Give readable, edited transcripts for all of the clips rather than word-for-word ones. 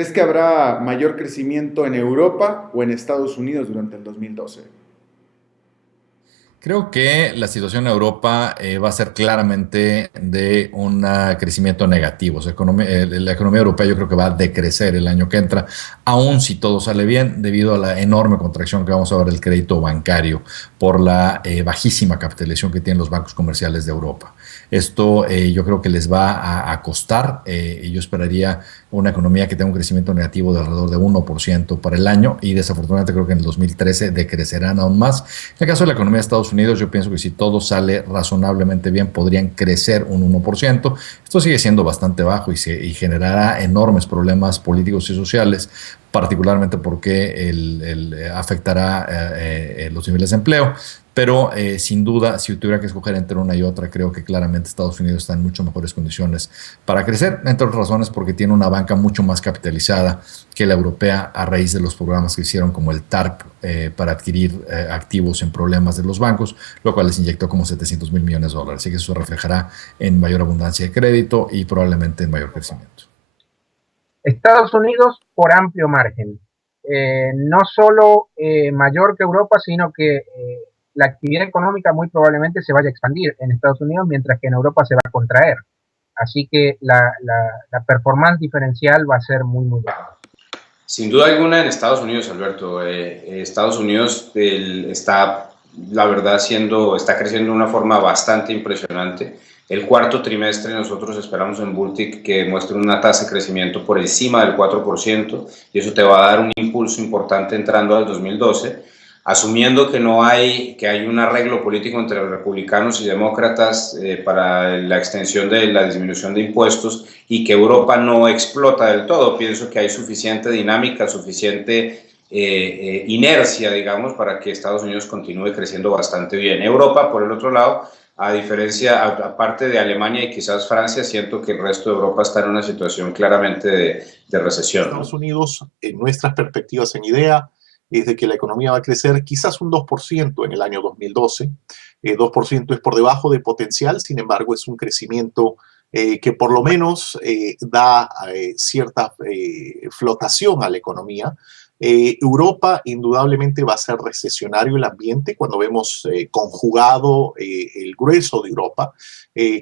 ¿Crees que habrá mayor crecimiento en Europa o en Estados Unidos durante el 2012? Creo que la situación en Europa va a ser claramente de un crecimiento negativo. O sea, la economía europea yo creo que va a decrecer el año que entra, aun si todo sale bien, debido a la enorme contracción que vamos a ver del crédito bancario por la bajísima capitalización que tienen los bancos comerciales de Europa. Esto yo creo que les va a costar. Y yo esperaría una economía que tenga un crecimiento negativo de alrededor de 1% para el año y desafortunadamente creo que en el 2013 decrecerán aún más. En el caso de la economía de Estados Unidos, yo pienso que si todo sale razonablemente bien, podrían crecer un 1%. Esto sigue siendo bastante bajo y generará enormes problemas políticos y sociales, particularmente porque afectará los niveles de empleo. Pero sin duda, si tuviera que escoger entre una y otra, creo que claramente Estados Unidos está en mucho mejores condiciones para crecer, entre otras razones porque tiene una banca mucho más capitalizada que la europea a raíz de los programas que hicieron como el TARP para adquirir activos en problemas de los bancos, lo cual les inyectó como 700.000 millones de dólares. Así que eso reflejará en mayor abundancia de crédito y probablemente en mayor crecimiento. Estados Unidos por amplio margen. No solo mayor que Europa, sino que la actividad económica muy probablemente se vaya a expandir en Estados Unidos, mientras que en Europa se va a contraer. Así que la performance diferencial va a ser muy, muy baja. Sin duda alguna en Estados Unidos, Alberto. Estados Unidos está, la verdad, está creciendo de una forma bastante impresionante. El cuarto trimestre nosotros esperamos en Bultic que muestre una tasa de crecimiento por encima del 4% y eso te va a dar un impulso importante entrando al 2012, asumiendo que hay un arreglo político entre republicanos y demócratas para la extensión de la disminución de impuestos y que Europa no explota del todo. Pienso que hay suficiente dinámica, suficiente inercia, digamos, para que Estados Unidos continúe creciendo bastante bien. Europa, por el otro lado, aparte de Alemania y quizás Francia, siento que el resto de Europa está en una situación claramente de recesión, ¿no? Estados Unidos, en nuestras perspectivas en IDEA, es de que la economía va a crecer quizás un 2% en el año 2012. 2% es por debajo de potencial, sin embargo, es un crecimiento que por lo menos da cierta flotación a la economía. Europa indudablemente va a ser recesionario el ambiente cuando vemos conjugado el grueso de Europa.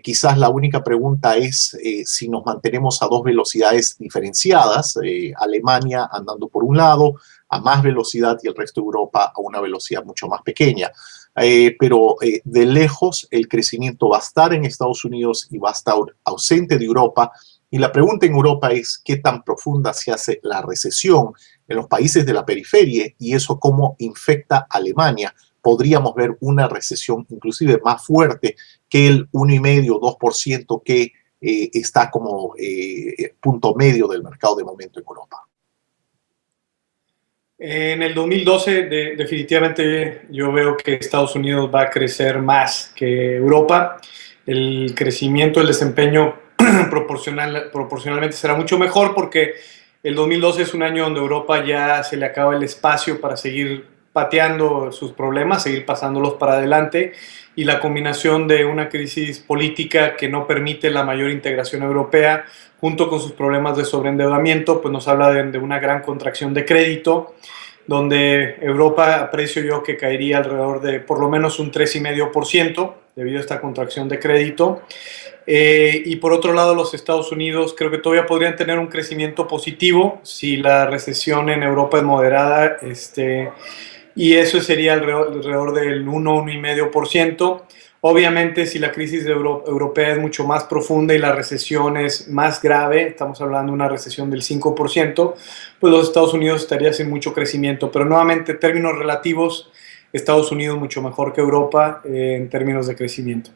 Quizás la única pregunta es si nos mantenemos a dos velocidades diferenciadas, Alemania andando por un lado a más velocidad y el resto de Europa a una velocidad mucho más pequeña. Pero de lejos el crecimiento va a estar en Estados Unidos y va a estar ausente de Europa. Y la pregunta en Europa es qué tan profunda se hace la recesión en los países de la periferia y eso cómo infecta a Alemania. Podríamos ver una recesión inclusive más fuerte que el 1,5-2% que está como punto medio del mercado de momento en Europa. En el 2012 definitivamente yo veo que Estados Unidos va a crecer más que Europa. El crecimiento, el desempeño proporcionalmente será mucho mejor porque el 2012 es un año donde Europa ya se le acaba el espacio para seguir pateando sus problemas, seguir pasándolos para adelante, y la combinación de una crisis política que no permite la mayor integración europea junto con sus problemas de sobreendeudamiento, pues nos habla de una gran contracción de crédito, donde Europa aprecio yo que caería alrededor de por lo menos un 3,5% debido a esta contracción de crédito. Y por otro lado, los Estados Unidos creo que todavía podrían tener un crecimiento positivo si la recesión en Europa es moderada, y eso sería alrededor del 1-1,5%. Obviamente, si la crisis europea es mucho más profunda y la recesión es más grave, estamos hablando de una recesión del 5%, pues los Estados Unidos estarían sin mucho crecimiento. Pero nuevamente, en términos relativos, Estados Unidos mucho mejor que Europa en términos de crecimiento.